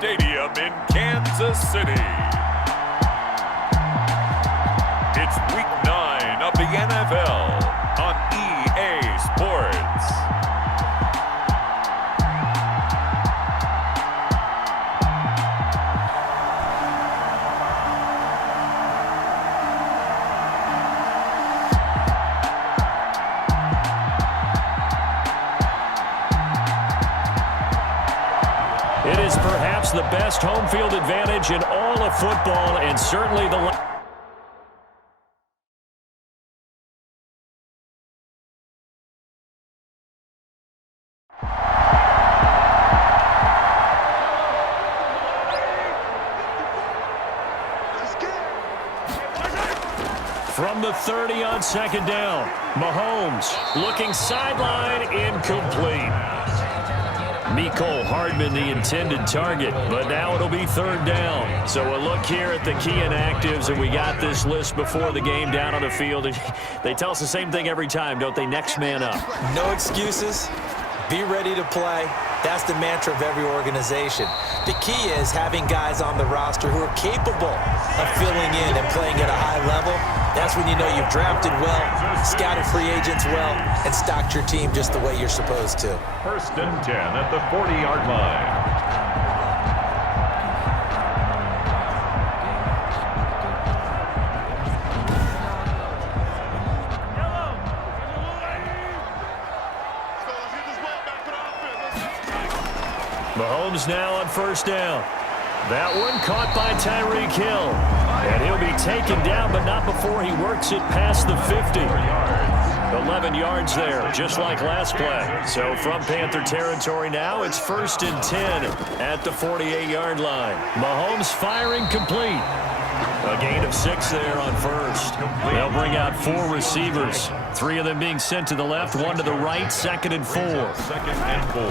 Stadium in Kansas City. It's Week 9 of the NFL on EA Sports. It is perhaps the best home field advantage in all of football, and certainly the... From the 30 on second down, Mahomes looking sideline, incomplete. Mecole Hardman, the intended target, but now it'll be third down. So a look here at the key inactives, and we got this list before the game down on the field. They tell us the same thing every time, don't they? Next man up. No excuses. Be ready to play. That's the mantra of every organization. The key is having guys on the roster who are capable of filling in and playing at a high level. That's when you know you've drafted well, scouted free agents well, and stocked your team just the way you're supposed to. 1st and 10 at the 40-yard line. Mahomes now on first down. That one caught by Tyreek Hill. And he'll be taken down, but not before he works it past the 50. 11 yards there, just like last play. So from Panther territory now, it's 1st and 10 at the 48-yard line. Mahomes firing complete. A gain of 6 there on first. They'll bring out 4 receivers. 3 of them being sent to the left, 1 to the right, 2nd and 4. 2nd and 4.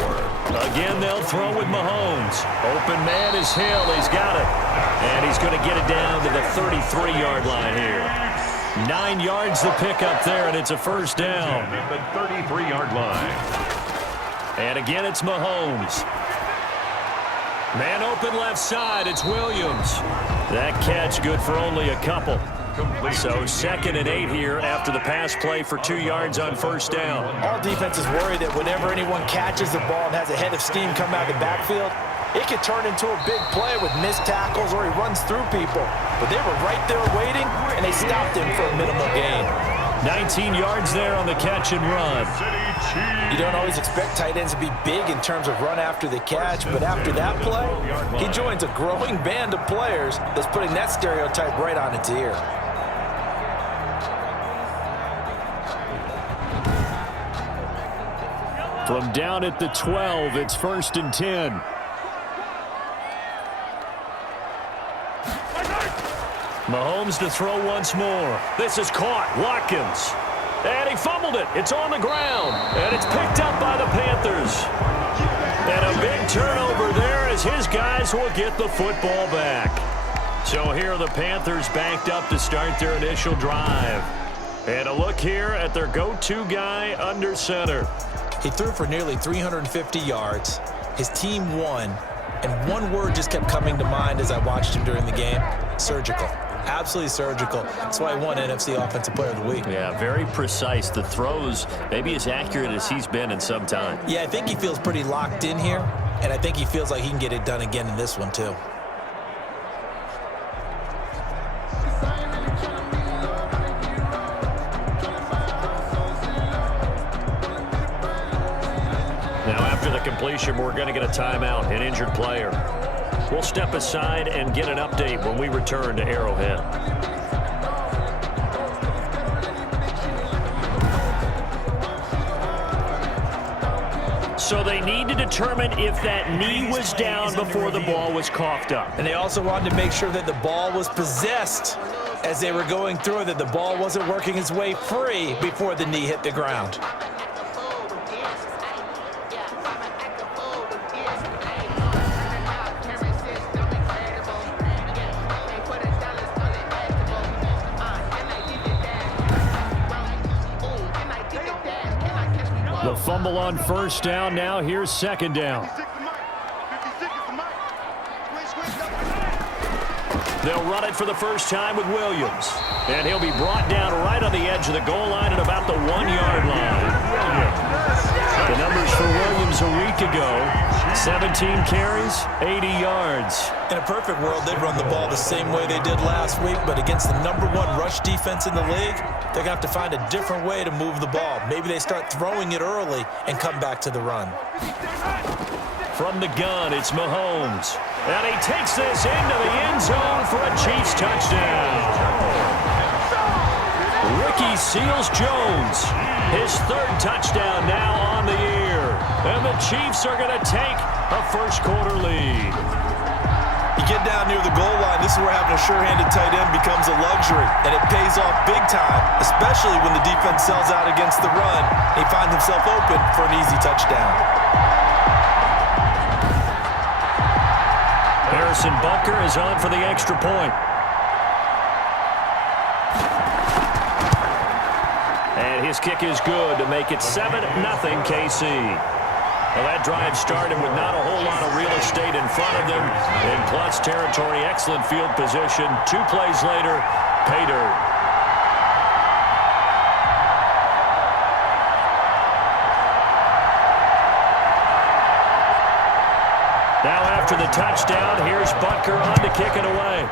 Again, they'll throw with Mahomes. Open man is Hill. He's got it. And he's going to get it down to the 33-yard line here. 9 yards to pick up there, and it's a first down. At the 33-yard line. And again, it's Mahomes. Man open left side, it's Williams. That catch good for only a couple. So 2nd and 8 here after the pass play for 2 yards on first down. All defenses worry that whenever anyone catches the ball and has a head of steam come out of the backfield, it could turn into a big play with missed tackles or he runs through people. But they were right there waiting, and they stopped him for a minimal gain. 19 yards there on the catch and run. You don't always expect tight ends to be big in terms of run after the catch, but after that play, he joins a growing band of players that's putting that stereotype right on its ear. From down at the 12, it's 1st and 10. Mahomes to throw once more. This is caught. Watkins. And he fumbled it. It's on the ground. And it's picked up by the Panthers. And a big turnover there as his guys will get the football back. So here are the Panthers backed up to start their initial drive. And a look here at their go-to guy under center. He threw for nearly 350 yards. His team won. And one word just kept coming to mind as I watched him during the game. Surgical. Absolutely surgical. That's why he won NFC Offensive Player of the Week. Yeah, very precise. The throws maybe as accurate as he's been in some time. Yeah, I think he feels pretty locked in here, and I think he feels like he can get it done again in this one too. Now after the completion, we're going to get a timeout, an injured player. We'll step aside and get an update when we return to Arrowhead. So they need to determine if that knee was down before the ball was coughed up. And they also wanted to make sure that the ball was possessed as they were going through it, that the ball wasn't working its way free before the knee hit the ground. The fumble on first down. Now here's second down. They'll run it for the first time with Williams. And he'll be brought down right on the edge of the goal line at about the 1-yard line. The numbers for Williams a week ago: 17 carries, 80 yards. In a perfect world, they'd run the ball the same way they did last week, but against the #1 rush defense in the league, they're going to have to find a different way to move the ball. Maybe they start throwing it early and come back to the run. From the gun, it's Mahomes. And he takes this into the end zone for a Chiefs touchdown. Ricky Seals-Jones, his 3rd touchdown now on the year. And the Chiefs are going to take a first-quarter lead. You get down near the goal line, this is where having a sure-handed tight end becomes a luxury, and it pays off big time, especially when the defense sells out against the run, and he finds himself open for an easy touchdown. Harrison Butker is on for the extra point. And his kick is good to make it 7-0 KC. Well, that drive started with not a whole lot of real estate in front of them. In clutch territory, excellent field position. 2 plays later, pay dirt. Now after the touchdown, here's Butker on to kick it away.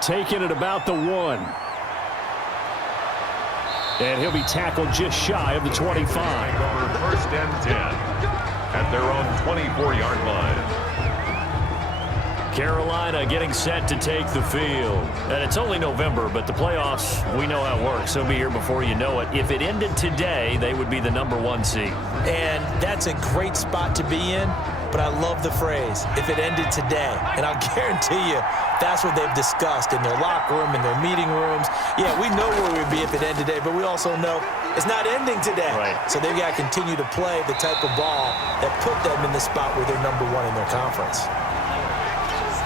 Taking it about the 1. And he'll be tackled just shy of the 25. First and 10 at their own 24-yard line. Carolina getting set to take the field. And it's only November, but the playoffs, we know how it works. They'll be here before you know it. If it ended today, they would be the #1 seed. And that's a great spot to be in, but I love the phrase, if it ended today. And I'll guarantee you, that's what they've discussed in their locker room, in their meeting rooms. Yeah, we know where we'd be if it ended today, but we also know it's not ending today. Right. So they've got to continue to play the type of ball that put them in the spot where they're #1 in their conference.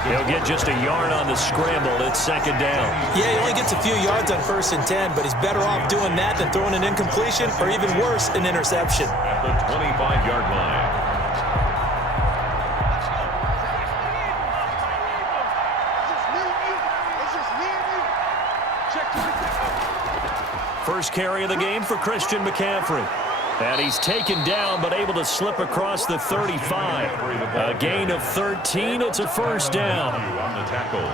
He'll get just a yard on the scramble. It's 2nd down. Yeah, he only gets a few yards on 1st and 10, but he's better off doing that than throwing an incompletion or even worse, an interception. At the 25-yard line. First carry of the game for Christian McCaffrey. And he's taken down, but able to slip across the 35. A gain of 13. It's a first down.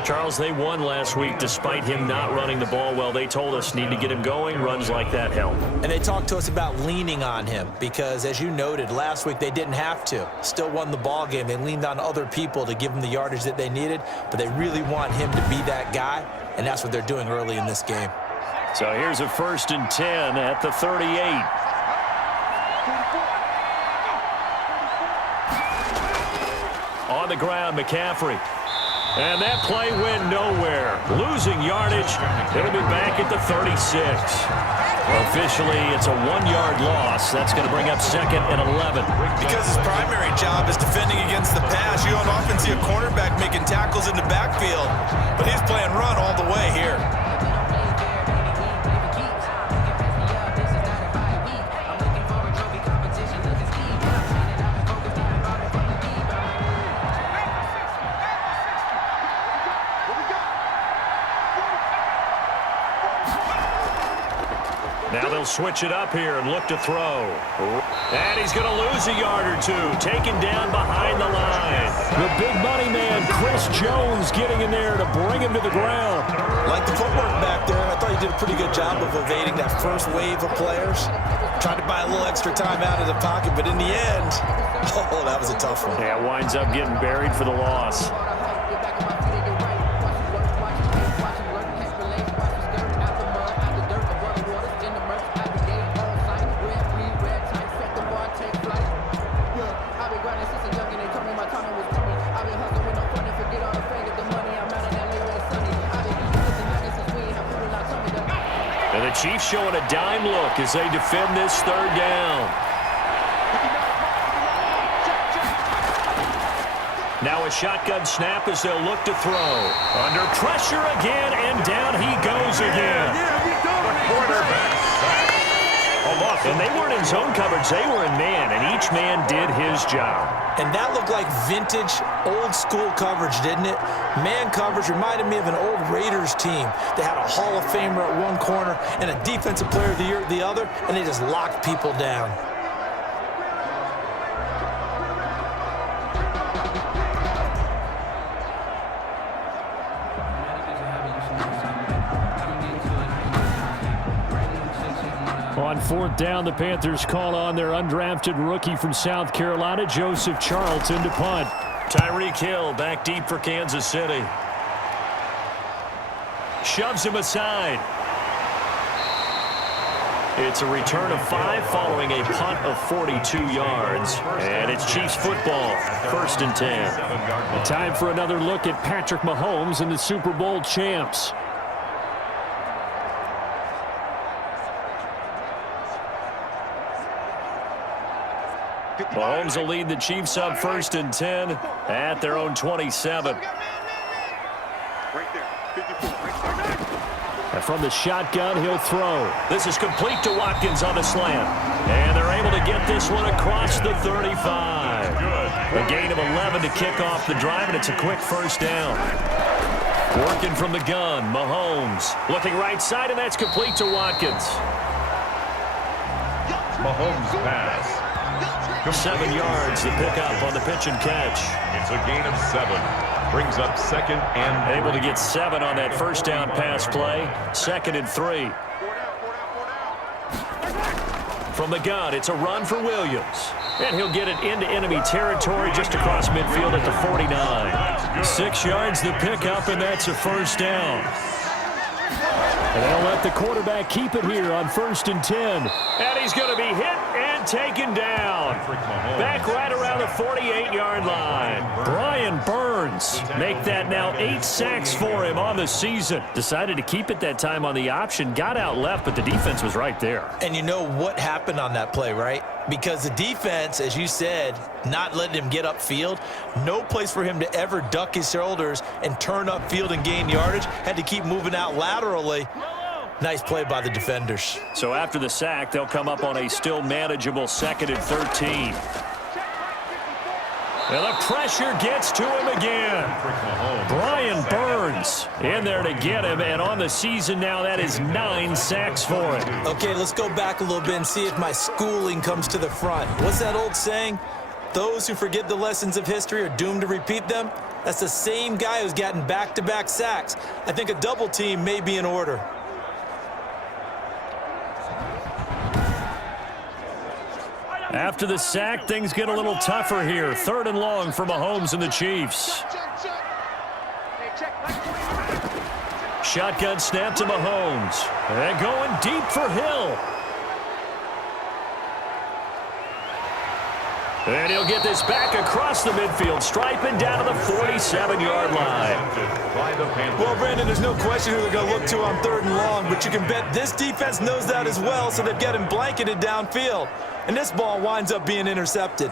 Charles, they won last week despite him not running the ball well. They told us need to get him going. Runs like that help. And they talked to us about leaning on him because, as you noted, last week they didn't have to. Still won the ball game. They leaned on other people to give them the yardage that they needed, but they really want him to be that guy, and that's what they're doing early in this game. So here's a 1st and 10 at the 38. On the ground, McCaffrey. And that play went nowhere. Losing yardage. It'll be back at the 36. Officially, it's a 1-yard loss. That's going to bring up 2nd and 11. Because his primary job is defending against the pass, you don't often see a cornerback making tackles in the backfield. But he's playing run all the way here. Now they'll switch it up here and look to throw. And he's going to lose a yard or 2. Taken down behind the line. The big money man, Chris Jones, getting in there to bring him to the ground. Like the footwork back there, I thought he did a pretty good job of evading that first wave of players. Tried to buy a little extra time out of the pocket, but in the end, oh, that was a tough one. Yeah, winds up getting buried for the loss. And the Chiefs showing a dime look as they defend this 3rd down. Now a shotgun snap as they'll look to throw. Under pressure again, and down he goes again. The quarterback sack. A loss And they weren't in zone coverage. They were in man, and each man did his job. And that looked like vintage, old-school coverage, didn't it? Man coverage reminded me of an old Raiders team. They had a Hall of Famer at one corner and a Defensive Player of the Year at the other, and they just locked people down. On fourth down, the Panthers call on their undrafted rookie from South Carolina, Joseph Charlton, to punt. Tyreek Hill back deep for Kansas City. Shoves him aside. It's a return of 5 following a punt of 42 yards. And it's Chiefs football, 1st and 10. Time for another look at Patrick Mahomes and the Super Bowl champs. Mahomes will lead the Chiefs up 1st and 10 at their own 27. And from the shotgun, he'll throw. This is complete to Watkins on the slant. And they're able to get this one across the 35. A gain of 11 to kick off the drive, and it's a quick 1st down. Working from the gun, Mahomes. Looking right side, and that's complete to Watkins. Mahomes pass. 7 yards, the pickup on the pitch and catch. It's a gain of 7. Brings up 2nd and Able to get 7 on that 1st down pass play. 2nd and 3. From the gun, it's a run for Williams. And he'll get it into enemy territory just across midfield at the 49. 6 yards, the pickup, and that's a 1st down. And they'll let the quarterback keep it here on 1st and 10. And he's going to be hit and taken down. Back right around the 48-yard line. Brian Burns make that now 8 sacks for him on the season. Decided to keep it that time on the option. Got out left, but the defense was right there. And you know what happened on that play, right? Because the defense, as you said, not letting him get upfield, no place for him to ever duck his shoulders and turn upfield and gain yardage. Had to keep moving out laterally. Nice play by the defenders. So after the sack, they'll come up on a still manageable 2nd and 13. And the pressure gets to him again. Brian Burns in there to get him, and on the season now, that is 9 sacks for him. Okay, let's go back a little bit and see if my schooling comes to the front. What's that old saying? Those who forget the lessons of history are doomed to repeat them. That's the same guy who's gotten back-to-back sacks. I think a double team may be in order. After the sack, things get a little tougher here. 3rd and long for Mahomes and the Chiefs. Shotgun snap to Mahomes. And going deep for Hill. And he'll get this back across the midfield stripe and down to the 47-yard line. Well, Brandon, there's no question who they're going to look to on 3rd and long, but you can bet this defense knows that as well, so they've got him blanketed downfield. And this ball winds up being intercepted.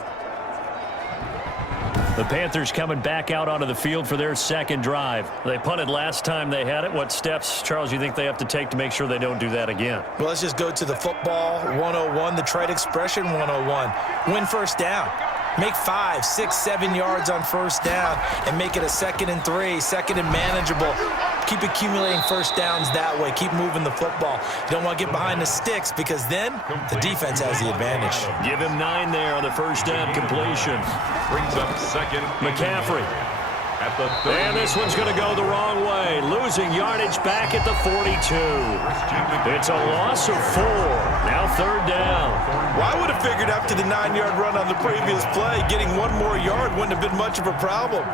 The Panthers coming back out onto the field for their 2nd drive. They punted last time they had it. What steps, Charles, you think they have to take to make sure they don't do that again? Well, let's just go to the football 101, the trade expression 101. Win 1st down. Make 5, 6, 7 yards on 1st down and make it a 2nd and 3, 2nd and manageable. Keep accumulating 1st downs that way. Keep moving the football. You don't want to get behind the sticks because then the defense has the advantage. Give him 9 there on the 1st down completion. Brings up 2nd. McCaffrey. At the 30. And this one's going to go the wrong way. Losing yardage back at the 42. It's a loss of 4. Now 3rd down. Well, I would have figured after the 9-yard run on the previous play, getting 1 more yard wouldn't have been much of a problem.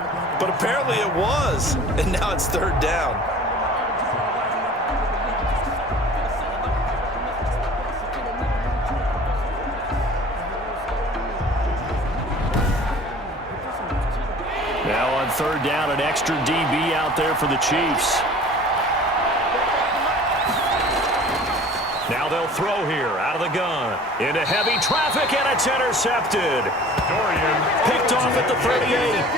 But apparently it was, and now it's 3rd down. Now on 3rd down, an extra DB out there for the Chiefs. Now they'll throw here out of the gun. Into heavy traffic, and it's intercepted. Dorian. Picked off at the 38.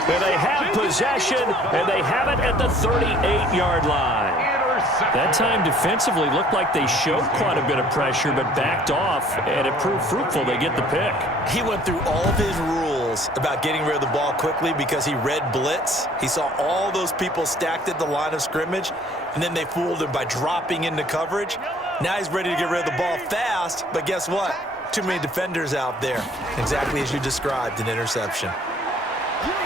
And they have possession, and they have it at the 38-yard line. intercepted. That time defensively looked like they showed quite a bit of pressure but backed off, and it proved fruitful. They get the pick. He went through all of his rules about getting rid of the ball quickly because he read blitz. He saw all those people stacked at the line of scrimmage, and then they fooled him by dropping into coverage. Now he's ready to get rid of the ball fast, but guess what? Too many defenders out there. Exactly as you described, an interception.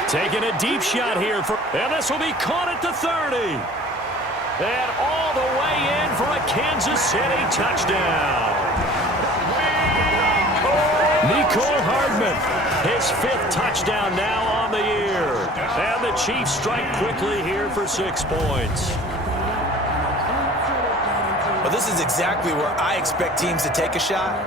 Taking a deep shot here, and this will be caught at the 30. And all the way in for a Kansas City touchdown. Mecole Hardman, his 5th touchdown now on the year. And the Chiefs strike quickly here for 6 points. Well, this is exactly where I expect teams to take a shot.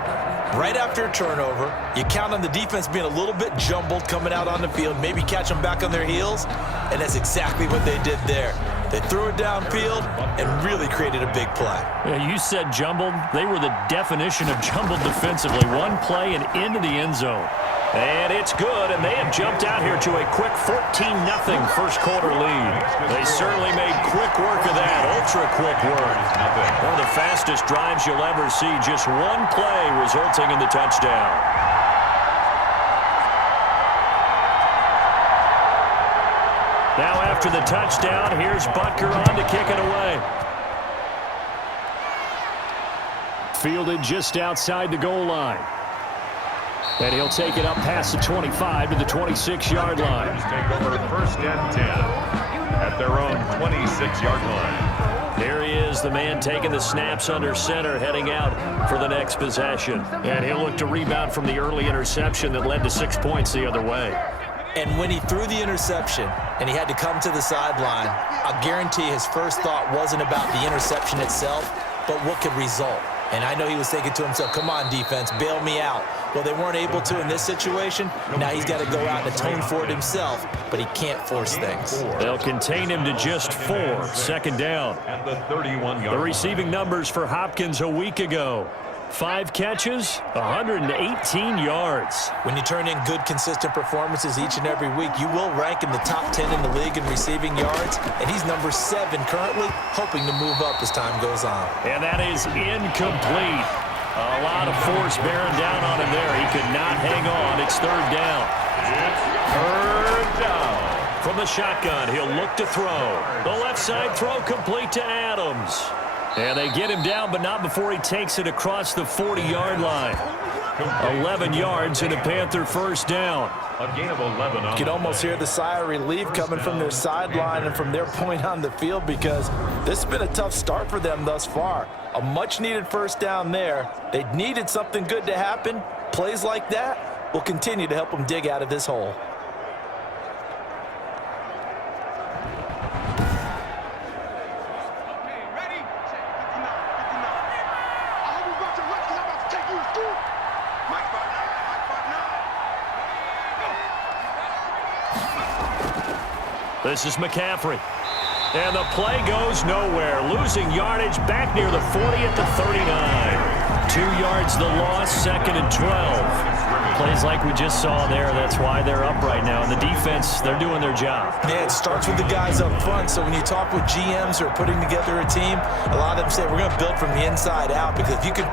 Right after a turnover, you count on the defense being a little bit jumbled coming out on the field, maybe catch them back on their heels, and that's exactly what they did there. They threw it downfield and really created a big play. Yeah, you said jumbled. They were the definition of jumbled defensively. One play and into the end zone. And it's good, and they have jumped out here to a quick 14-0 first quarter lead. They certainly made quick work of that, ultra-quick work. One of the fastest drives you'll ever see, just one play resulting in the touchdown. Now after the touchdown, here's Butker on to kick it away. Fielded just outside the goal line. And he'll take it up past the 25 to the 26-yard line. Take over 1st and 10 at their own 26-yard line. There he is, the man taking the snaps under center, heading out for the next possession. And he'll look to rebound from the early interception that led to 6 points the other way. And when he threw the interception and he had to come to the sideline, I guarantee his first thought wasn't about the interception itself, but what could result. And I know he was thinking to himself, come on, defense, bail me out. Well, they weren't able to in this situation. Now he's got to go out and atone for it himself, but he can't force things. They'll contain him to just 4, 2nd down. At the 31-yard The receiving numbers for Hopkins a week ago. 5 catches, 118 yards. When you turn in good, consistent performances each and every week, you will rank in the top 10 in the league in receiving yards, and he's number 7 currently, hoping to move up as time goes on. And that is incomplete. A lot of force bearing down on him there. He could not hang on. It's 3rd down. It's 3rd down. From the shotgun, he'll look to throw. The left side throw complete to Adams. And they get him down, but not before he takes it across the 40-yard line. 11 yards and a Panther 1st down. A gain of 11 on You can almost hear the sigh of relief coming from their sideline and from their point on the field because this has been a tough start for them thus far. A much-needed 1st down there. They needed something good to happen. Plays like that will continue to help them dig out of this hole. This is McCaffrey. And the play goes nowhere. Losing yardage back near the 40 at the 39. 2 yards the loss, 2nd and 12. Plays like we just saw there. That's why they're up right now. And the defense, they're doing their job. Yeah, it starts with the guys up front. So when you talk with GMs who are putting together a team, a lot of them say we're going to build from the inside out because if you could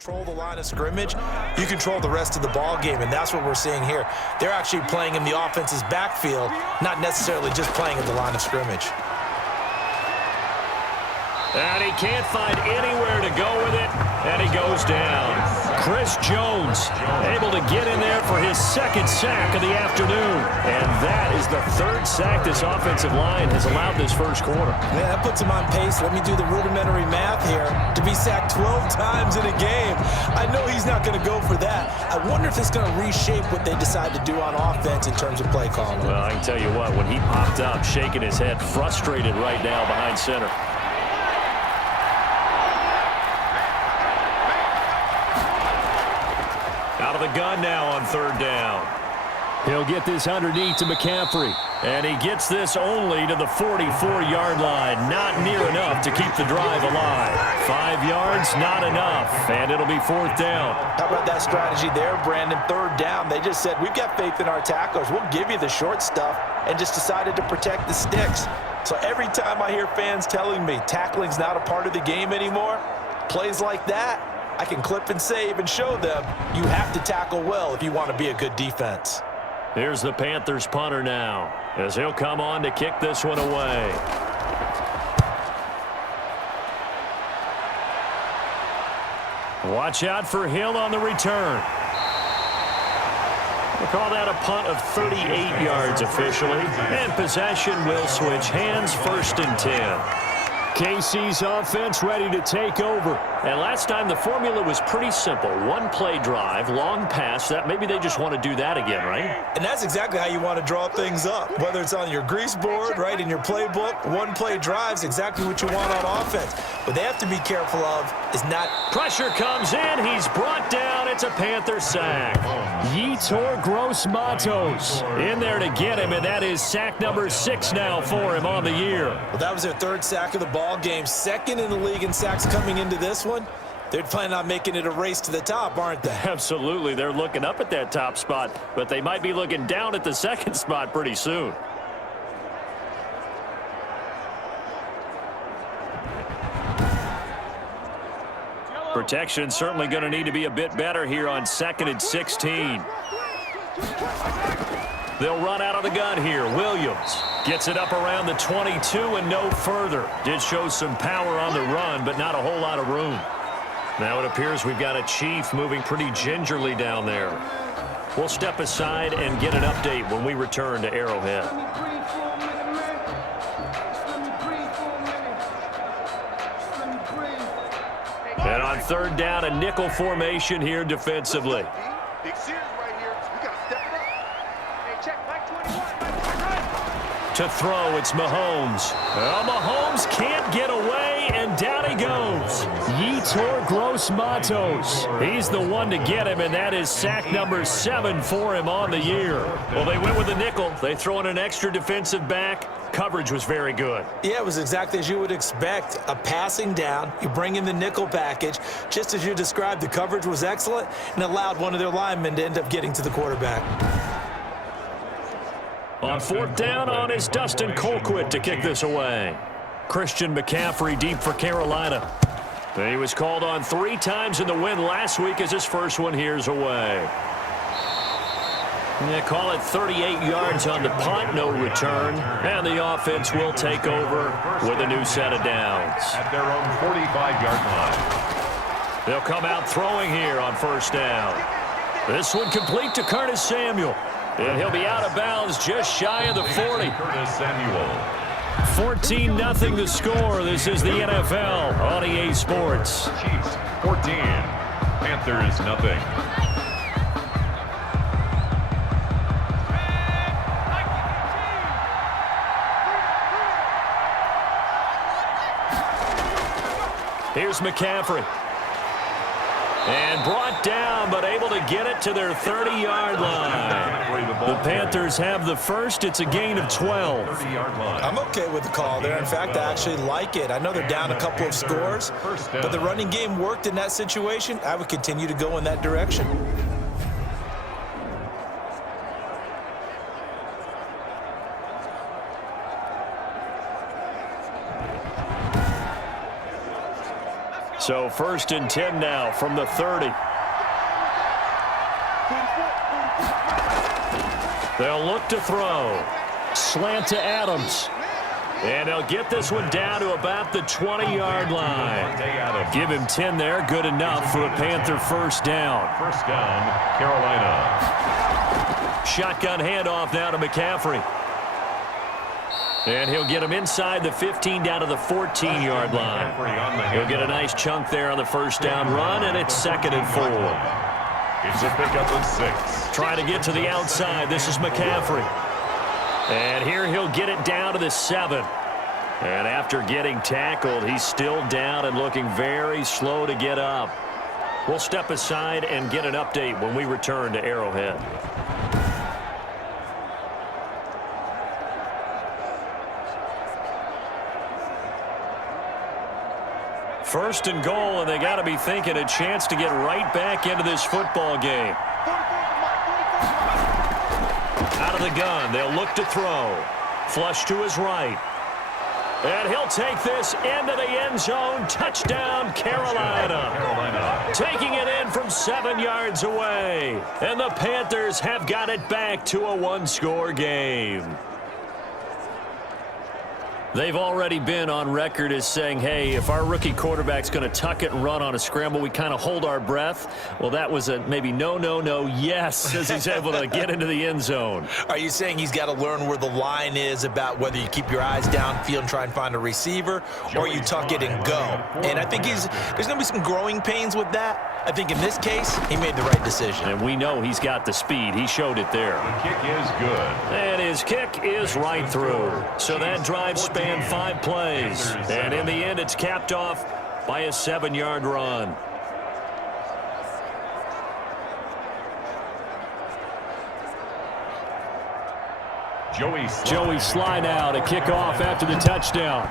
Control the line of scrimmage, you control the rest of the ball game, and that's what we're seeing here. They're actually playing in the offense's backfield, not necessarily just playing at the line of scrimmage. And he can't find anywhere to go with it, and he goes down. Chris Jones able to get in there for his second sack of the afternoon. And that is the third sack this offensive line has allowed this first quarter. Yeah, that puts him on pace. Let me do the rudimentary math here. To be sacked 12 times in a game, I know he's not going to go for that. I wonder if it's going to reshape what they decide to do on offense in terms of play calling. Well, I can tell you what, when he popped up, shaking his head, frustrated right now behind center. Out of the gun now on third down. He'll get this underneath to McCaffrey. And he gets this only to the 44-yard line. Not near enough to keep the drive alive. 5 yards, not enough. And it'll be fourth down. How about that strategy there, Brandon? Third down. They just said, we've got faith in our tacklers. We'll give you the short stuff, and just decided to protect the sticks. So every time I hear fans telling me tackling's not a part of the game anymore, plays like that, I can clip and save and show them you have to tackle well if you want to be a good defense. Here's the Panthers punter now, as he'll come on to kick this one away. Watch out for Hill on the return. We'll call that a punt of 38 yards officially. And possession will switch hands, 1st and 10. KC's offense ready to take over. And last time the formula was pretty simple. One play drive, long pass. That maybe they just want to do that again, right? And that's exactly how you want to draw things up. Whether it's on your grease board, right, in your playbook, one play drive's exactly what you want on offense. What they have to be careful of is not... Pressure comes in. He's brought down. It's a Panther sack. Yetur Gross-Matos in there to get him, and that is sack number 6 now for him on the year. Well, that was their third sack of the ball game. Second in the league in sacks coming into this one. They're planning on making it a race to the top, aren't they? Absolutely. They're looking up at that top spot, but they might be looking down at the second spot pretty soon. Protection certainly going to need to be a bit better here on 2nd and 16. They'll run out of the gun here. Williams gets it up around the 22 and no further. Did show some power on the run, but not a whole lot of room. Now it appears we've got a Chief moving pretty gingerly down there. We'll step aside and get an update when we return to Arrowhead. And on third down, a nickel formation here defensively. To throw, it's Mahomes. Well, Mahomes can't get away, and down he goes. Yetur Gross-Matos. He's the one to get him, and that is sack number 7 for him on the year. Well, they went with the nickel. They throw in an extra defensive back. Coverage was very good. Yeah, it was exactly as you would expect. A passing down, you bring in the nickel package. Just as you described, the coverage was excellent and allowed one of their linemen to end up getting to the quarterback. On fourth down on is Dustin Colquitt to kick this away. Christian McCaffrey deep for Carolina. He was called on 3 times in the win last week as his first one here's away. They call it 38 yards on the punt, no return. And the offense will take over with a new set of downs. At their own 45-yard line. They'll come out throwing here on first down. This one complete to Curtis Samuel. And he'll be out of bounds just shy of the 40. Curtis Samuel. 14-0 the score. This is the NFL on EA Sports. Chiefs 14, Panthers nothing. Here's McCaffrey. And brought down, but able to get it to their 30-yard line. The Panthers have the first. It's a gain of 12. I'm okay with the call there. In fact, I actually like it. I know they're down a couple of scores, but the running game worked in that situation. I would continue to go in that direction. So 1st and 10 now from the 30. They'll look to throw. Slant to Adams. And they'll get this one down to about the 20-yard line. Give him 10 there. Good enough for a Panther first down. First down, Carolina. Shotgun handoff now to McCaffrey. And he'll get him inside the 15 down to the 14-yard line. He'll get a nice chunk there on the first down run, and it's 2nd and 4. It's a pickup of 6. Trying to get to the outside. This is McCaffrey. And here he'll get it down to the 7. And after getting tackled, he's still down and looking very slow to get up. We'll step aside and get an update when we return to Arrowhead. First and goal, and they got to be thinking a chance to get right back into this football game. Out of the gun, they'll look to throw. Flush to his right. And he'll take this into the end zone. Touchdown, Carolina. Taking it in from 7 yards away. And the Panthers have got it back to a one-score game. They've already been on record as saying, hey, if our rookie quarterback's going to tuck it and run on a scramble, we kind of hold our breath. Well, that was a maybe no, yes, as he's able to get into the end zone. Are you saying he's got to learn where the line is about whether you keep your eyes downfield and try and find a receiver, or you tuck it and go? And I think there's going to be some growing pains with that. I think in this case, he made the right decision. And we know he's got the speed. He showed it there. The kick is good. And his kick is right through. So that drive spanned 5 plays. And in the end, it's capped off by a 7-yard run. Joey Sly now to kick off after the touchdown.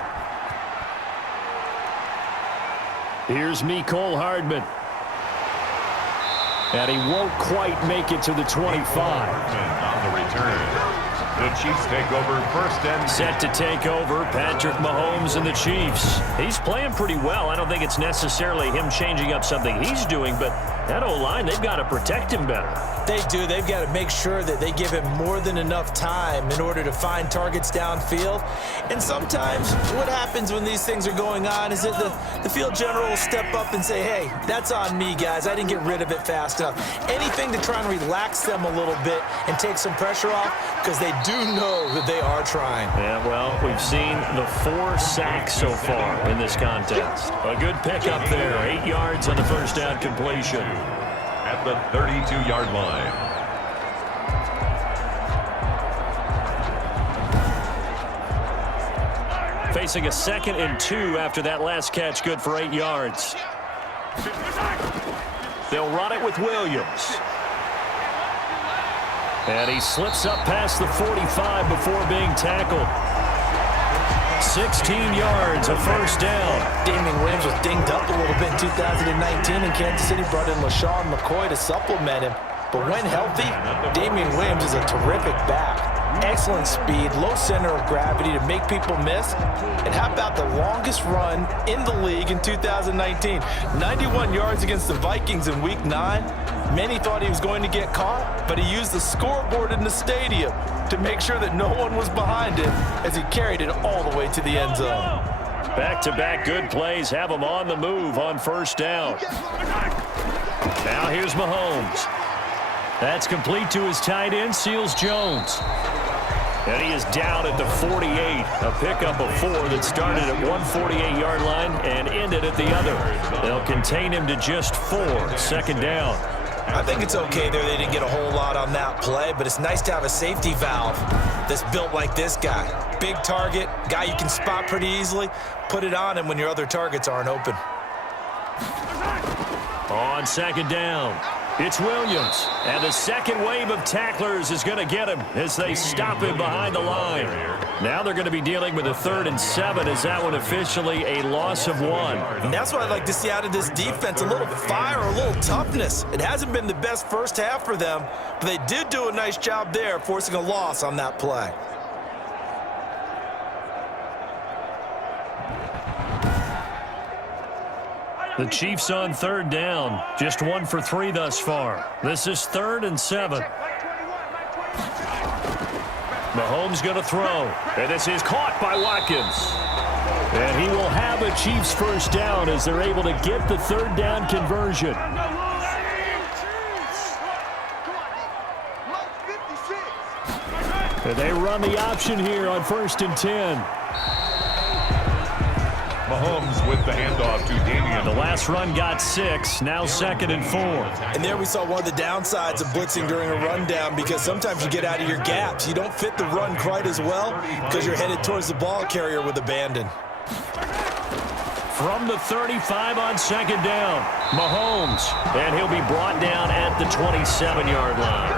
Here's Mecole Hardman. And he won't quite make it to the 25. On the return. The Chiefs take over first and set to take over, Patrick Mahomes and the Chiefs. He's playing pretty well. I don't think it's necessarily him changing up something he's doing, but that O-line, they've got to protect him better. They do. They've got to make sure that they give him more than enough time in order to find targets downfield. And sometimes what happens when these things are going on is that the field general will step up and say, hey, that's on me, guys. I didn't get rid of it fast enough. Anything to try and relax them a little bit and take some pressure off, because they do know that they are trying. Yeah, well, we've seen the 4 sacks so far in this contest. A good pickup there. 8 yards on the first down completion. At the 32-yard line. Facing a 2nd and 2 after that last catch, good for 8 yards. They'll run it with Williams. And he slips up past the 45 before being tackled. 16 yards, a first down. Damien Williams was dinged up a little bit in 2019, and Kansas City brought in LaShawn McCoy to supplement him. But when healthy, Damien Williams is a terrific back. Excellent speed, low center of gravity to make people miss. And how about the longest run in the league in 2019? 91 yards against the Vikings in Week 9. Many thought he was going to get caught, but he used the scoreboard in the stadium to make sure that no one was behind him as he carried it all the way to the end zone. Back-to-back good plays have him on the move on first down. Now here's Mahomes. That's complete to his tight end, Seals-Jones. And he is down at the 48. A pickup of 4 that started at 148-yard line and ended at the other. They'll contain him to just 4. Second down. I think it's okay there. They didn't get a whole lot on that play, but it's nice to have a safety valve that's built like this guy. Big target, guy you can spot pretty easily. Put it on him when your other targets aren't open. On second down, it's Williams. And the second wave of tacklers is going to get him as they stop him behind the line. Now they're going to be dealing with a 3rd and 7 as that one officially a loss of 1. And that's what I'd like to see out of this defense, a little fire, a little toughness. It hasn't been the best first half for them, but they did do a nice job there, forcing a loss on that play. The Chiefs on third down. Just 1 for 3 thus far. This is 3rd and 7. Mahomes going to throw. And this is caught by Watkins. And he will have a Chiefs first down as they're able to get the third down conversion. And they run the option here on 1st and 10. Mahomes with the handoff to Damian. The last run got 6, now 2nd and 4. And there we saw one of the downsides of blitzing during a rundown, because sometimes you get out of your gaps. You don't fit the run quite as well because you're headed towards the ball carrier with abandon. From the 35 on 2nd down, Mahomes. And he'll be brought down at the 27-yard line.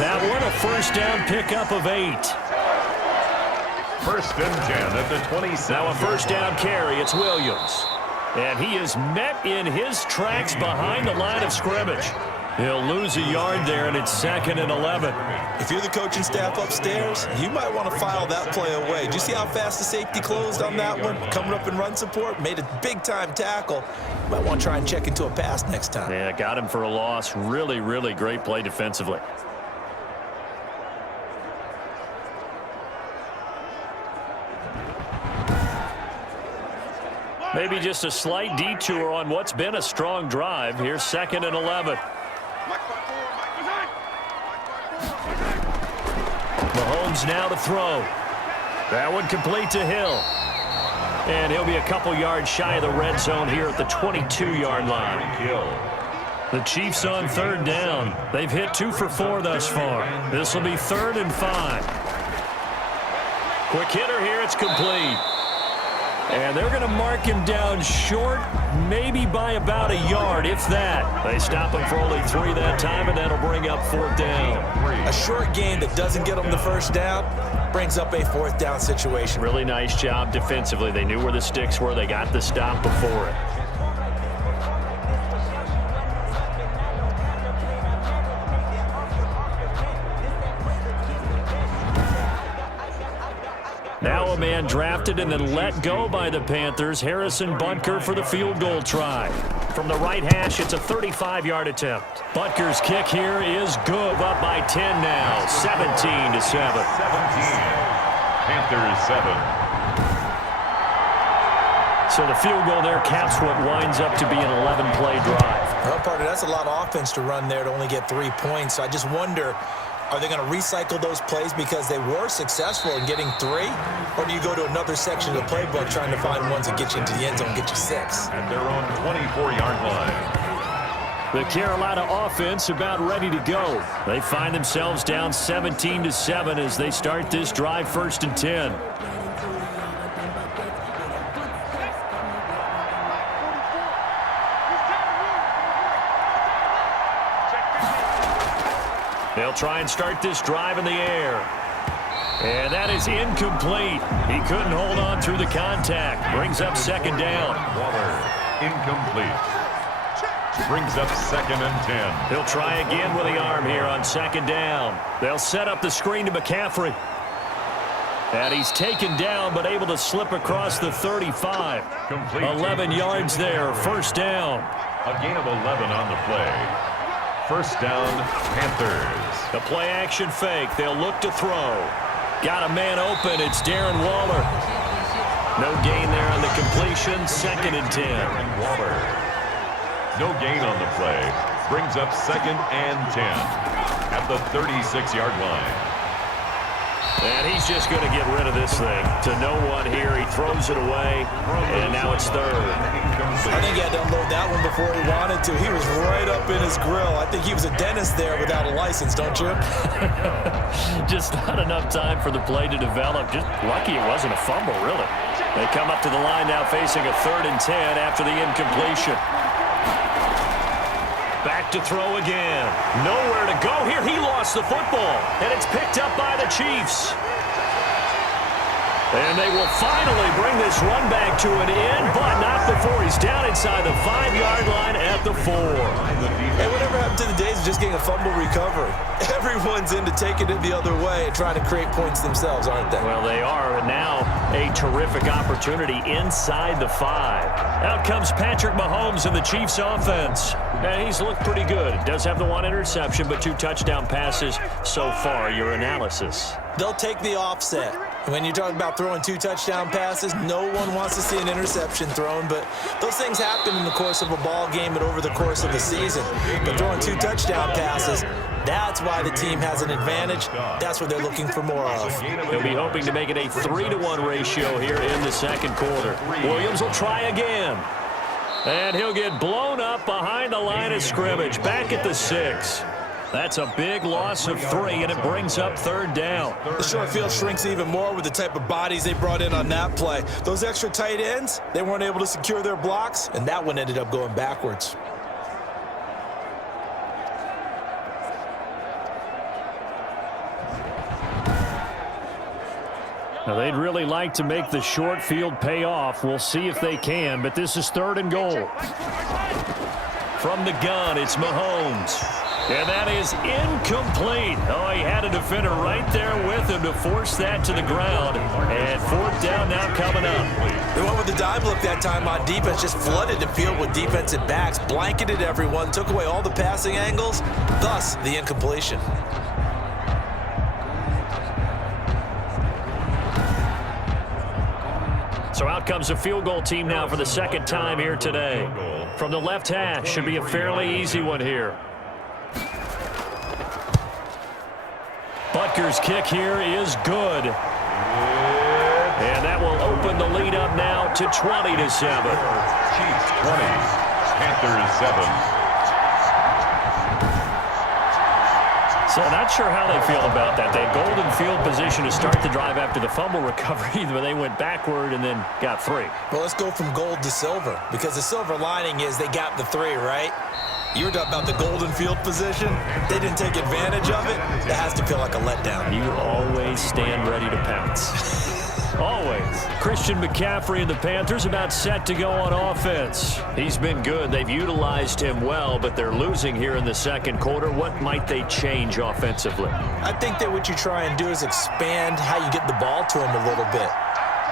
That one a first down pickup of 8. 1st and 10 at the 27. Now a first down carry. It's Williams. And he is met in his tracks behind the line of scrimmage. He'll lose a yard there, and it's 2nd and 11. If you're the coaching staff upstairs, you might want to file that play away. Do you see how fast the safety closed on that one? Coming up in run support, made a big-time tackle. You might want to try and check into a pass next time. Yeah, got him for a loss. Really, really great play defensively. Maybe just a slight detour on what's been a strong drive. Here's 2nd and 11. Mahomes now to throw. That one complete to Hill. And he'll be a couple yards shy of the red zone here at the 22-yard line. The Chiefs on third down. They've hit 2 for 4 thus far. This will be 3rd and 5. Quick hitter here. It's complete. And they're going to mark him down short, maybe by about a yard, if that. They stop him for only 3 that time, and that'll bring up 4th down. A short gain that doesn't get them the first down brings up a 4th down situation. Really nice job defensively. They knew where the sticks were. They got the stop before it. Now a man drafted and then let go by the Panthers, Harrison Butker, for the field goal try. From the right hash, it's a 35-yard attempt. Butker's kick here is good. Up by 10 now, 17 to 7. 17. Panthers 7. So the field goal there caps what winds up to be an 11-play drive. Well, partner, that's a lot of offense to run there to only get 3 points. So I just wonder, are they going to recycle those plays because they were successful in getting 3? Or do you go to another section of the playbook trying to find ones that get you into the end zone and get you 6? At their own 24-yard line. The Carolina offense about ready to go. They find themselves down 17 to 7 as they start this drive, 1st and 10. They'll try and start this drive in the air. And that is incomplete. He couldn't hold on through the contact. Brings up 2nd down. Waller, incomplete. Brings up 2nd and 10. He'll try again with the arm here on 2nd down. They'll set up the screen to McCaffrey. And he's taken down but able to slip across the 35. Complete. 11 yards there, 1st down. A gain of 11 on the play. 1st down, Panthers. The play action fake. They'll look to throw. Got a man open. It's Darren Waller. No gain there on the completion. 2nd and 10. Waller. No gain on the play. Brings up 2nd and 10 at the 36-yard line. And he's just going to get rid of this thing. To no one here. He throws it away. And now it's 3rd. I think he had to unload that one before he wanted to. He was right up in his grill. I think he was a dentist there without a license, don't you? Just not enough time for the play to develop. Just lucky it wasn't a fumble, really. They come up to the line now facing a 3rd and 10 after the incompletion. Back to throw again. Nowhere to go here. He lost the football. And it's picked up by the Chiefs. And they will finally bring this run back to an end, but not before he's down inside the 5-yard line at the 4. Hey, whatever happened to the days of just getting a fumble recovery? Everyone's into taking it the other way and trying to create points themselves, aren't they? Well, they are. And now a terrific opportunity inside the 5. Out comes Patrick Mahomes in the Chiefs offense. And he's looked pretty good. Does have the 1 interception, but 2 touchdown passes so far. Your analysis? They'll take the offset. When you're talking about throwing 2 touchdown passes, no one wants to see an interception thrown, but those things happen in the course of a ball game and over the course of the season. But throwing 2 touchdown passes, that's why the team has an advantage. That's what they're looking for more of. He'll be hoping to make it a 3-to-1 ratio here in the second quarter. Williams will try again. And he'll get blown up behind the line of scrimmage, back at the 6. That's a big loss of 3, and it brings up 3rd down. The short field shrinks even more with the type of bodies they brought in on that play. Those extra tight ends, they weren't able to secure their blocks, and that one ended up going backwards. Now, they'd really like to make the short field pay off. We'll see if they can, but this is 3rd and goal. From the gun, it's Mahomes. And that is incomplete. Oh, he had a defender right there with him to force that to the ground. And 4th down now coming up. They went with the dive look that time on defense, just flooded the field with defensive backs, blanketed everyone, took away all the passing angles, thus the incompletion. So out comes a field goal team now for the 2nd time here today. From the left hash, should be a fairly easy one here. Butker's kick here is good. And that will open the lead up now to 20-7. Chiefs 20, Panthers 7. So not sure how they feel about that. They had golden field position to start the drive after the fumble recovery, but they went backward and then got 3. Well, let's go from gold to silver, because the silver lining is they got the 3, right? You were talking about the golden field position. They didn't take advantage of it. That has to feel like a letdown. You always stand ready to pounce. Always. Christian McCaffrey and the Panthers about set to go on offense. He's been good. They've utilized him well, but they're losing here in the second quarter. What might they change offensively? I think that what you try and do is expand how you get the ball to him a little bit.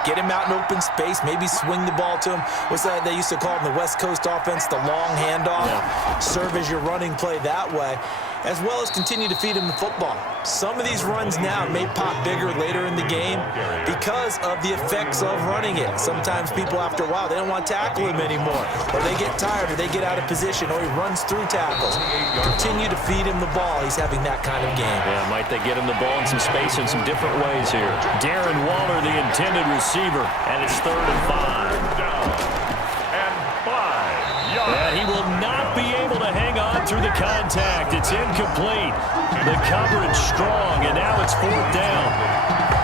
Get him out in open space, maybe swing the ball to him. What's that they used to call it in the West Coast offense, the long handoff? Yeah. Serve as your running play that way, as well as continue to feed him the football. Some of these runs now may pop bigger later in the game because of the effects of running it. Sometimes people, after a while, they don't want to tackle him anymore, or they get tired, or they get out of position, or he runs through tackles. Continue to feed him the ball. He's having that kind of game. Yeah, might they get him the ball in some space in some different ways here. Darren Waller, the intended receiver, and it's 3rd and 5. Down and 5 yards. And he will not be able to hang on through the contact. It's incomplete. The coverage strong, and now it's 4th down.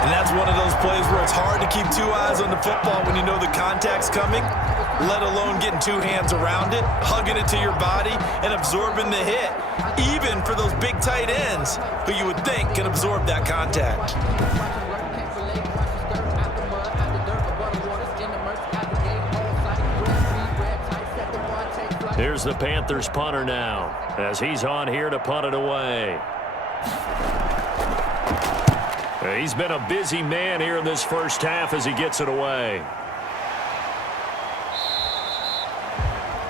And that's one of those plays where it's hard to keep 2 eyes on the football when you know the contact's coming, let alone getting 2 hands around it, hugging it to your body, and absorbing the hit, even for those big tight ends who you would think can absorb that contact. Here's the Panthers punter now, as he's on here to punt it away. He's been a busy man here in this first half as he gets it away.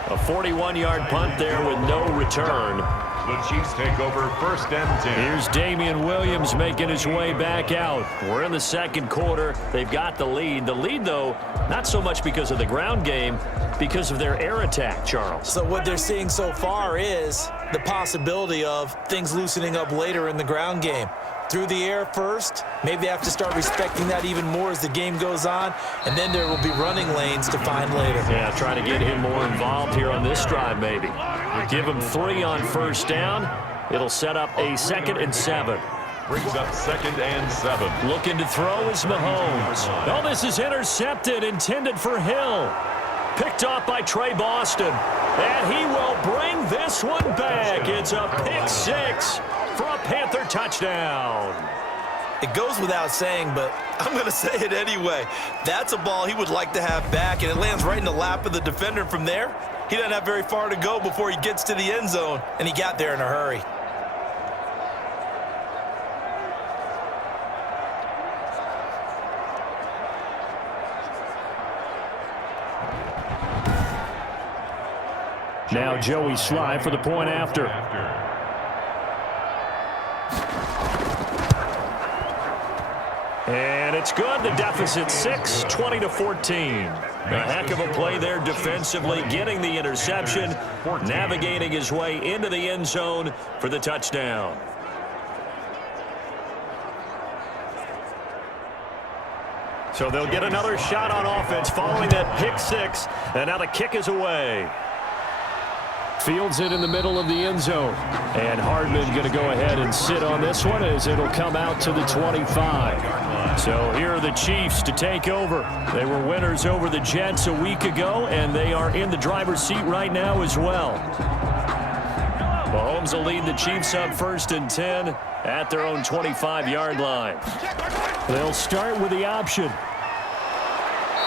A 41-yard punt there with no return. The Chiefs take over 1st and 10. Here's Damian Williams making his way back out. We're in the second quarter. They've got the lead. The lead, though, not so much because of the ground game, because of their air attack, Charles. So what they're seeing so far is the possibility of things loosening up later in the ground game. Through the air first, maybe they have to start respecting that even more as the game goes on, and then there will be running lanes to find later. Yeah, trying to get him more involved here on this drive, maybe. Give him 3 on 1st down. It'll set up a 2nd and 7. Brings up 2nd and 7. Looking to throw is Mahomes. Oh, this is intercepted, intended for Hill. Picked off by Trey Boston. And he will bring this one back. It's a pick 6 for a Panther touchdown. It goes without saying, but I'm going to say it anyway. That's a ball he would like to have back, and it lands right in the lap of the defender. From there, he doesn't have very far to go before he gets to the end zone, and he got there in a hurry. Now Joey Sly for the point after. And it's good. The deficit 6, 20-14. A heck of a play there defensively, getting the interception, navigating his way into the end zone for the touchdown. So they'll get another shot on offense following that pick six, and now the kick is away. Fields it in the middle of the end zone. And Hardman going to go ahead and sit on this one as it'll come out to the 25. So here are the Chiefs to take over. They were winners over the Jets a week ago, and they are in the driver's seat right now as well. Mahomes will lead the Chiefs up 1st and 10 at their own 25-yard line. They'll start with the option.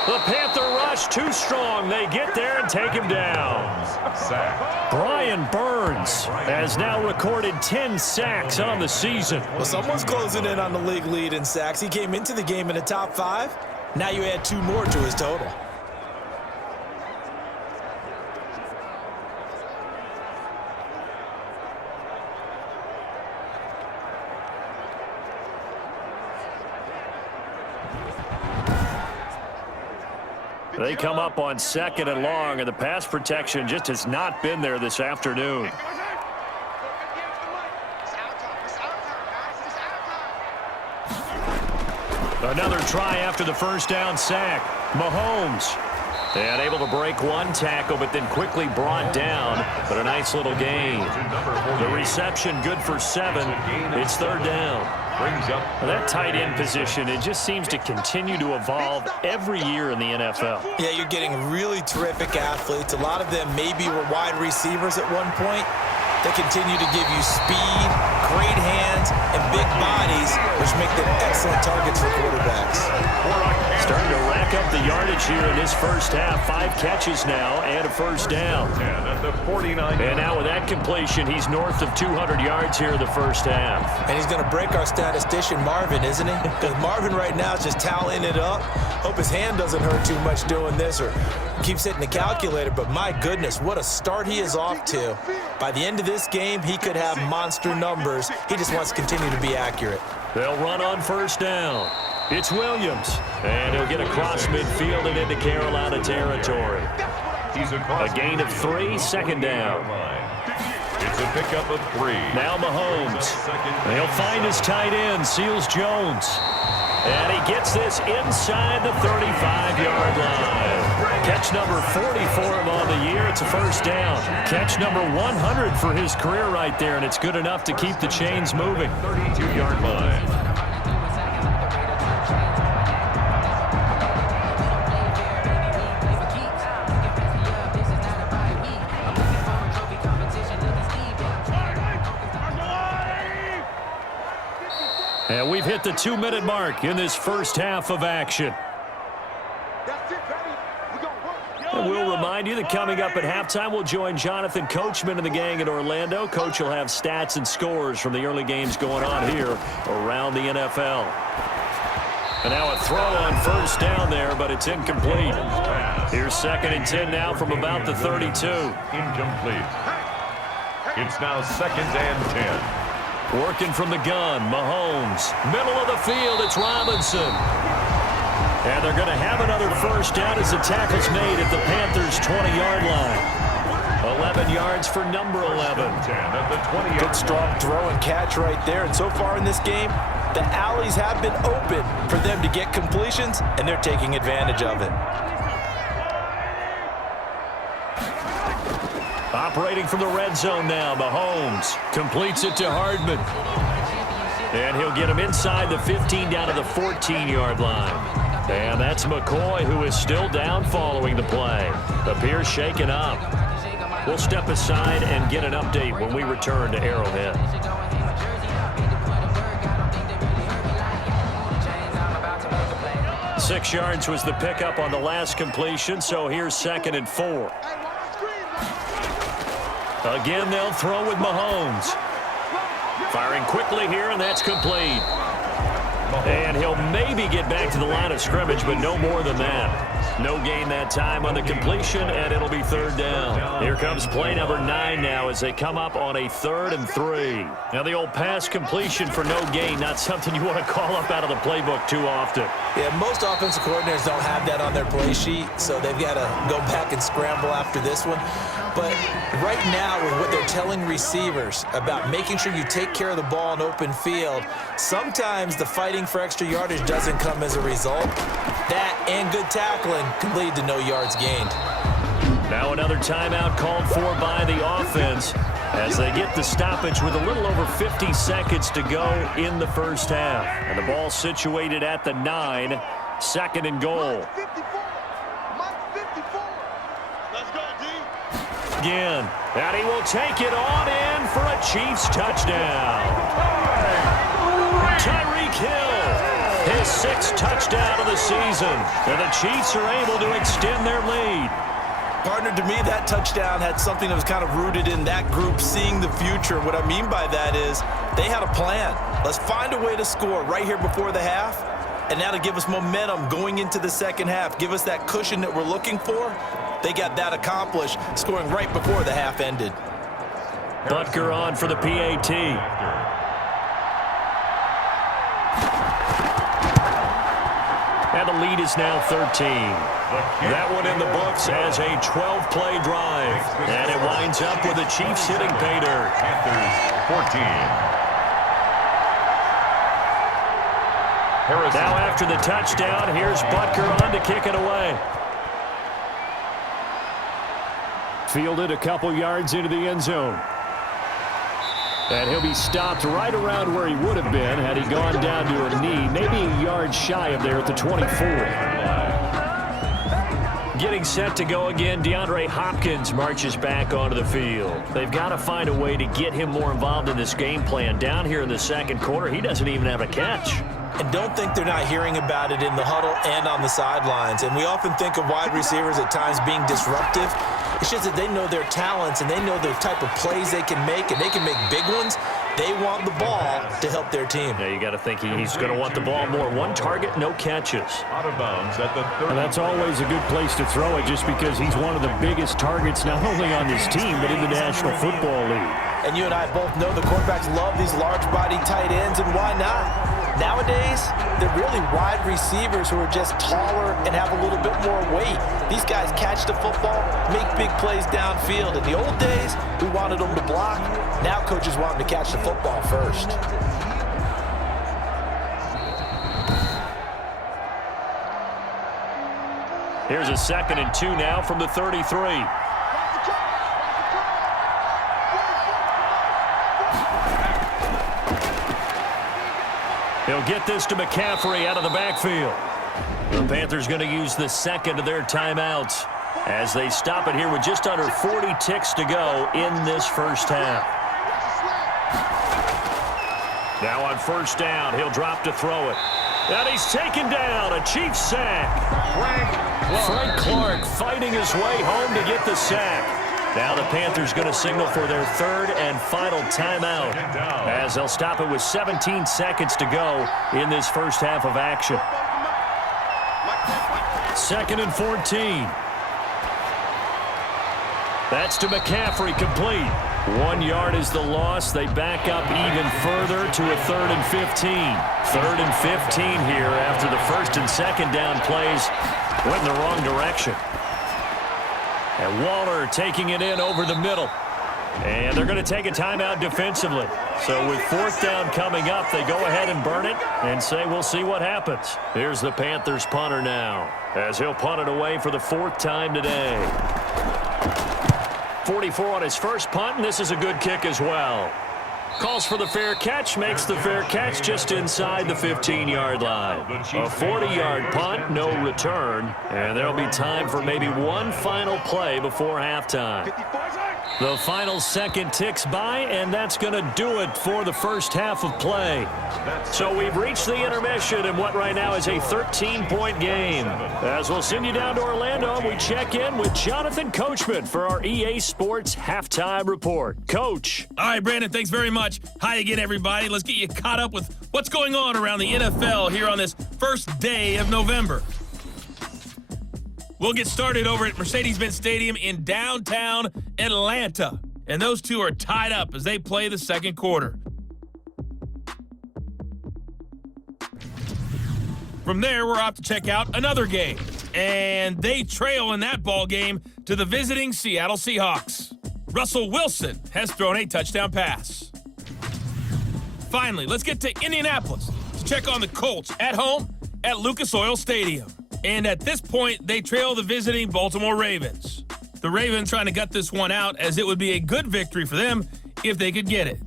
The Panther rush too strong. They get there and take him down. Sack. Brian Burns has now recorded 10 sacks on the season. Well, someone's closing in on the league lead in sacks. He came into the game in the top 5. Now you add 2 more to his total. They come up on 2nd and long, and the pass protection just has not been there this afternoon. Another try after the first down sack. Mahomes. And able to break one tackle, but then quickly brought down. But a nice little gain. The reception good for 7. It's 3rd down. That tight end position, it just seems to continue to evolve every year in the NFL. Yeah, you're getting really terrific athletes. A lot of them maybe were wide receivers at one point. They continue to give you speed, great hands, and big bodies, which make them excellent targets for quarterbacks. Starting to rack up the yardage here in this first half. 5 catches now and a first down. And now with that completion, he's north of 200 yards here in the first half. And he's going to break our statistician Marvin, isn't he? Because Marvin right now is just tallying it up. Hope his hand doesn't hurt too much doing this or keeps hitting the calculator. But my goodness, what a start he is off to. By the end of this game, he could have monster numbers. He just wants to continue to be accurate. They'll run on first down. It's Williams, and he'll get across midfield and into Carolina territory. A gain of 3, 2nd down. It's a pickup of 3. Now Mahomes. They'll find his tight end, Seals Jones. And he gets this inside the 35-yard line. Catch number 40 for him on the year. It's a first down. Catch number 100 for his career right there, and it's good enough to keep the chains moving. 32-yard line. And we've hit the 2-minute mark in this first half of action. And we'll remind you that coming up at halftime, we'll join Jonathan Coachman and the gang in Orlando. Coach will have stats and scores from the early games going on here around the NFL. And now a throw on first down there, but it's incomplete. Here's 2nd and 10 now from about the 32. Incomplete. It's now 2nd and 10. Working from the gun, Mahomes. Middle of the field, it's Robinson. And they're going to have another first down as the tackle's made at the Panthers' 20-yard line. 11 yards for number 11. Good strong throw and catch right there. And so far in this game, the alleys have been open for them to get completions, and they're taking advantage of it. Operating from the red zone now, Mahomes completes it to Hardman. And he'll get him inside the 15 down to the 14-yard line. And that's McCoy, who is still down following the play. Appears shaken up. We'll step aside and get an update when we return to Arrowhead. 6 yards was the pickup on the last completion, so here's 2nd and 4. Again, they'll throw with Mahomes. Firing quickly here, and that's complete. And he'll maybe get back to the line of scrimmage, but no more than that. No gain that time on the completion, and it'll be 3rd down. Here comes play number 9 now as they come up on a 3rd and 3. Now, the old pass completion for no gain, not something you want to call up out of the playbook too often. Yeah, most offensive coordinators don't have that on their play sheet, so they've got to go back and scramble after this one. But right now, with what they're telling receivers about making sure you take care of the ball in open field, sometimes the fighting for extra yardage doesn't come as a result. That and good tackling can lead to no yards gained. Now another timeout called for by the offense as they get the stoppage with a little over 50 seconds to go in the first half. And the ball situated at the 9, 2nd and goal. Again, and he will take it on in for a Chiefs touchdown. Tyreek Hill, his 6th touchdown of the season, and the Chiefs are able to extend their lead. Partner, to me, that touchdown had something that was kind of rooted in that group seeing the future. What I mean by that is they had a plan. Let's find a way to score right here before the half, and now to give us momentum going into the second half, give us that cushion that we're looking for. They got that accomplished, scoring right before the half ended. Butker on for the PAT. And the lead is now 13. That one in the books as a 12-play drive. And it winds up with the Chiefs hitting pay dirt. Panthers 14. Now after the touchdown, here's Butker on to kick it away. Fielded a couple yards into the end zone. And he'll be stopped right around where he would have been had he gone down to a knee, maybe a yard shy of there at the 24. Getting set to go again, DeAndre Hopkins marches back onto the field. They've got to find a way to get him more involved in this game plan. Down here in the second quarter, he doesn't even have a catch. And don't think they're not hearing about it in the huddle and on the sidelines. And we often think of wide receivers at times being disruptive. It's just that they know their talents and they know the type of plays they can make, and they can make big ones. They want the ball to help their team. Yeah, you got to think he's going to want the ball more. 1 target, no catches. Out of bounds at the 30. And that's always a good place to throw it just because he's one of the biggest targets not only on this team but in the National Football League. And you and I both know the quarterbacks love these large-body tight ends, and why not? Nowadays, they're really wide receivers who are just taller and have a little bit more weight. These guys catch the football, make big plays downfield. In the old days, we wanted them to block. Now coaches want them to catch the football first. Here's a 2nd and 2 now from the 33. He'll get this to McCaffrey out of the backfield. The Panthers going to use the 2nd of their timeouts as they stop it here with just under 40 ticks to go in this first half. Now on 1st down, he'll drop to throw it. And he's taken down, a Chiefs sack. Frank Clark fighting his way home to get the sack. Now the Panthers going to signal for their 3rd and final timeout as they'll stop it with 17 seconds to go in this first half of action. 2nd and 14. That's to McCaffrey, complete. 1 yard is the loss. They back up even further to a 3rd and 15. 3rd and 15 here after the 1st and 2nd down plays went in the wrong direction. And Waller taking it in over the middle. And they're going to take a timeout defensively. So with 4th down coming up, they go ahead and burn it and say we'll see what happens. Here's the Panthers punter now as he'll punt it away for the 4th time today. 44 on his first punt, and this is a good kick as well. Calls for the fair catch, makes the fair catch just inside the 15-yard line. A 40-yard punt, no return, and there'll be time for maybe one final play before halftime. The final second ticks by, and that's going to do it for the first half of play. So we've reached the intermission in what right now is a 13-point game. As we'll send you down to Orlando, we check in with Jonathan Coachman for our EA Sports Halftime Report. Coach. All right, Brandon, thanks very much. Hi again, everybody. Let's get you caught up with what's going on around the NFL here on this first day of November. We'll get started over at Mercedes-Benz Stadium in downtown Atlanta. And those two are tied up as they play the second quarter. From there, we're off to check out another game. And they trail in that ball game to the visiting Seattle Seahawks. Russell Wilson has thrown a touchdown pass. Finally, let's get to Indianapolis to check on the Colts at home at Lucas Oil Stadium. And at this point, they trail the visiting Baltimore Ravens. The Ravens trying to gut this one out as it would be a good victory for them if they could get it.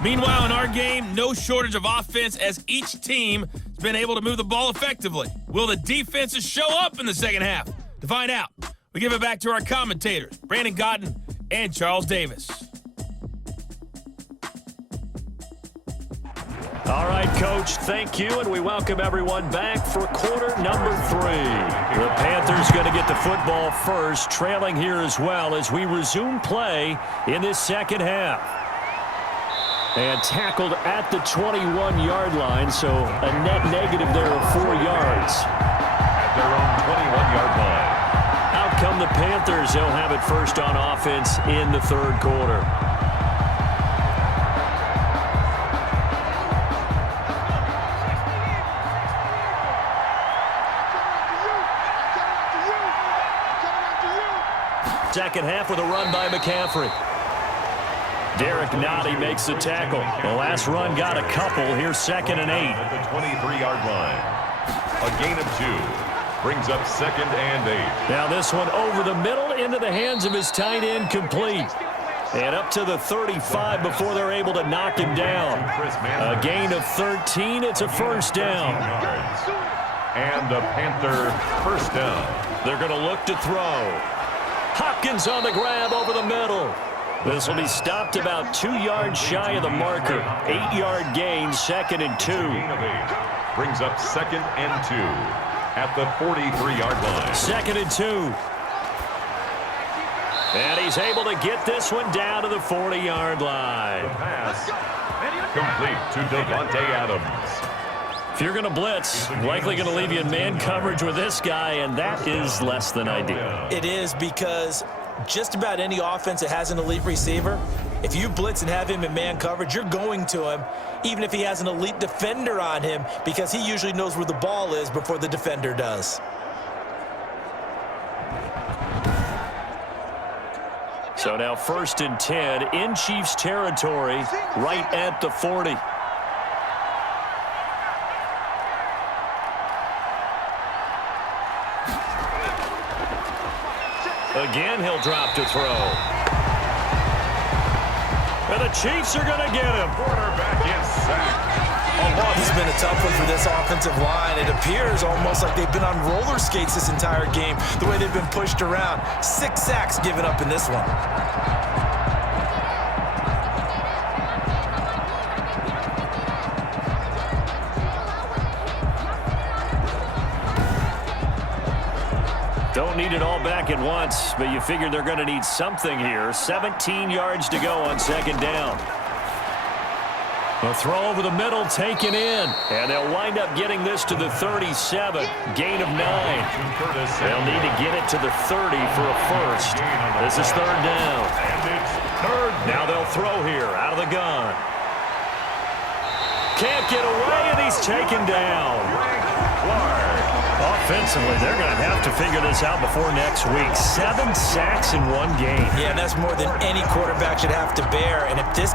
Meanwhile, in our game, no shortage of offense as each team has been able to move the ball effectively. Will the defenses show up in the second half? To find out, we give it back to our commentators, Brandon Godden and Charles Davis. All right, Coach, thank you, and we welcome everyone back for quarter number 3. The Panthers going to get the football first, trailing here as well as we resume play in this second half. And tackled at the 21-yard line, so a net negative there of 4 yards. At their own 21-yard line. Out come the Panthers. They'll have it first on offense in the third quarter. Second half with a run by McCaffrey. Derek Nottie makes the tackle. The last run got a couple. Here's 2nd and 8. At the 23-yard line. A gain of 2. Brings up 2nd and 8. Now this one over the middle into the hands of his tight end, complete. And up to the 35 before they're able to knock him down. A gain of 13. It's a first down. And a Panther first down. They're going to look to throw. Hopkins on the grab over the middle. This will be stopped about 2 yards shy of the marker. 8-yard gain, 2nd and 2. Gain of 8. Brings up 2nd and 2 at the 43-yard line. 2nd and 2. And he's able to get this one down to the 40-yard line. The pass complete to Davante Adams. If you're going to blitz, likely going to leave you in man coverage with this guy, and that is less than ideal. It is, because just about any offense that has an elite receiver, if you blitz and have him in man coverage, you're going to him, even if he has an elite defender on him, because he usually knows where the ball is before the defender does. So now 1st and 10 in Chiefs territory, right at the 40. Again, he'll drop to throw. And the Chiefs are going to get him. Quarterback is sacked. He's been a tough one for this offensive line. It appears almost like they've been on roller skates this entire game, the way they've been pushed around. 6 sacks given up in this one. Don't need it all back at once, but you figure they're going to need something here. 17 yards to go on 2nd down. A throw over the middle, taken in. And they'll wind up getting this to the 37. Gain of 9. They'll need to get it to the 30 for a first. This is 3rd down. Now they'll throw here out of the gun. Can't get away, and he's taken down. Offensively, they're going to have to figure this out before next week. 7 sacks in one game. Yeah, that's more than any quarterback should have to bear. And if this